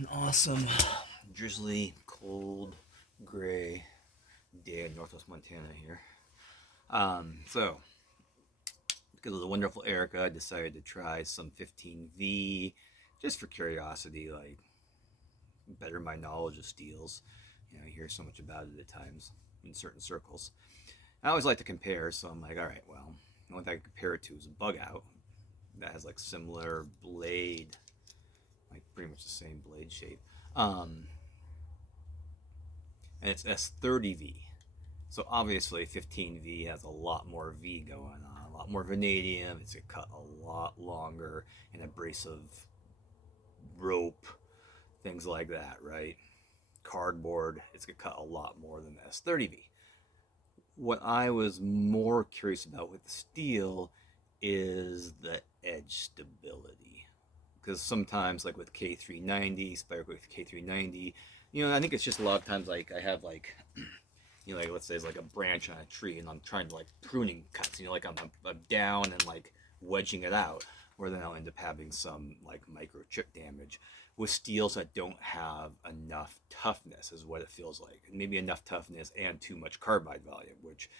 An awesome, drizzly, cold, gray day in Northwest Montana here. So, because of the wonderful Erica, I decided to try some 15V just for curiosity, like better my knowledge of steels. I hear so much about it at times in certain circles. I always like to compare, so I'm like, all right, well, the only thing I can compare it to is a bug out that has like similar blade, like pretty much the same blade shape. Um, and it's S30V. So obviously 15V has a lot more V going on, a lot more vanadium. It's a cut a lot longer, an abrasive rope, things like that, right? Cardboard, it's gonna cut a lot more than the S30V. What I was more curious about with steel is the edge stability. Because sometimes, like with K390, especially with K390, I think it's just a lot of times like I have like like let's say it's like a branch on a tree and I'm trying to like pruning cuts, like I'm down and like wedging it out, or then I'll end up having some like microchip damage with steels that don't have enough toughness is what it feels like. Maybe enough toughness and too much carbide volume, which,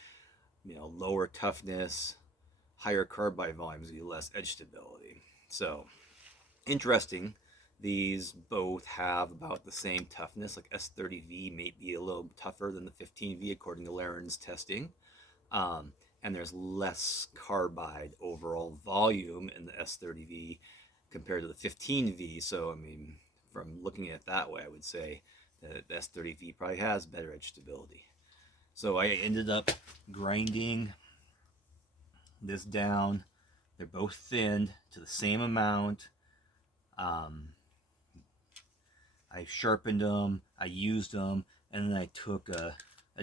lower toughness, higher carbide volumes, less edge stability. So interesting. These both have about the same toughness. Like S30V may be a little tougher than the 15V according to Laren's testing. Um, and there's less carbide overall volume in the S30V compared to the 15V. So, I mean, from looking at it that way, I would say that the S30V probably has better edge stability. So I ended up grinding this down. They're both thinned to the same amount. Um, I sharpened them, I used them, and then I took a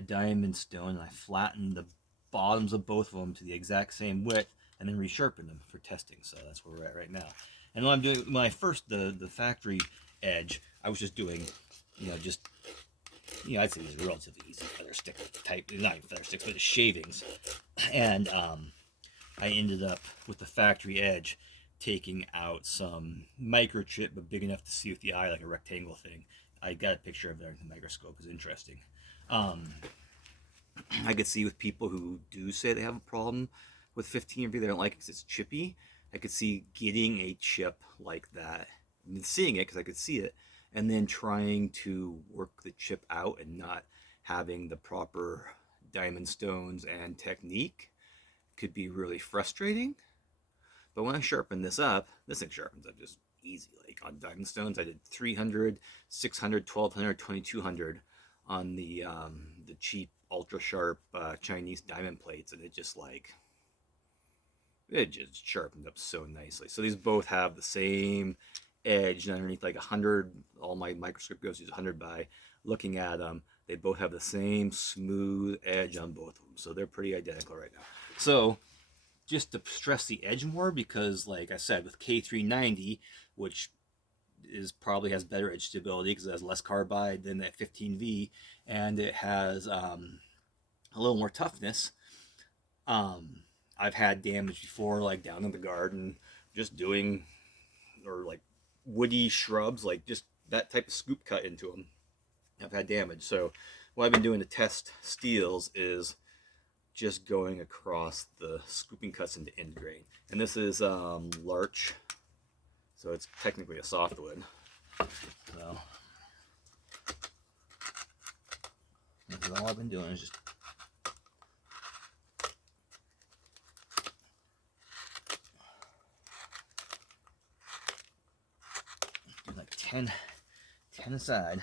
diamond stone and I flattened the bottoms of both of them to the exact same width and then resharpened them for testing. So that's where we're at right now. And when I'm doing when I first the factory edge, I was just doing, just I'd say these are relatively easy feather stick type, not even feather sticks, but just shavings. And I ended up with the factory edge taking out some microchip, but big enough to see with the eye, like a rectangle thing. I got a picture of it under the microscope. It's interesting. Um, I could see with people who do say they have a problem with 15V, they don't like it because it's chippy. I could see getting a chip like that, I mean, seeing it because I could see it, and then trying to work the chip out and not having the proper diamond stones and technique could be really frustrating. But when I sharpen this up, this thing sharpens up just easy. Like on diamond stones, I did 300, 600, 1200, 2200 on the cheap ultra sharp Chinese diamond plates, and it just sharpened up so nicely. So these both have the same edge, and underneath like 100, all my microscope goes to 100 by looking at them. They both have the same smooth edge on both of them, so they're pretty identical right now. So just to stress the edge more, because like I said, with K390, which is probably has better edge stability because it has less carbide than that 15V, and it has a little more toughness. Um, I've had damage before, like down in the garden, just doing, or like woody shrubs, like just that type of scoop cut into them. I've had damage. So what I've been doing to test steels is just going across the scooping cuts into end grain. And this is larch, so it's technically a softwood. So this is all I've been doing is just do like 10 aside.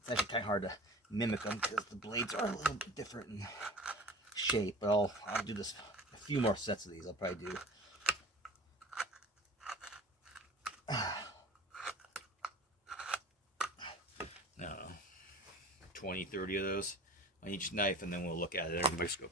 It's actually kind of hard to mimic them because the blades are a little bit different in shape, but I'll do this a few more sets of these. I'll probably do 20, 30 of those on each knife, and then we'll look at it in the microscope.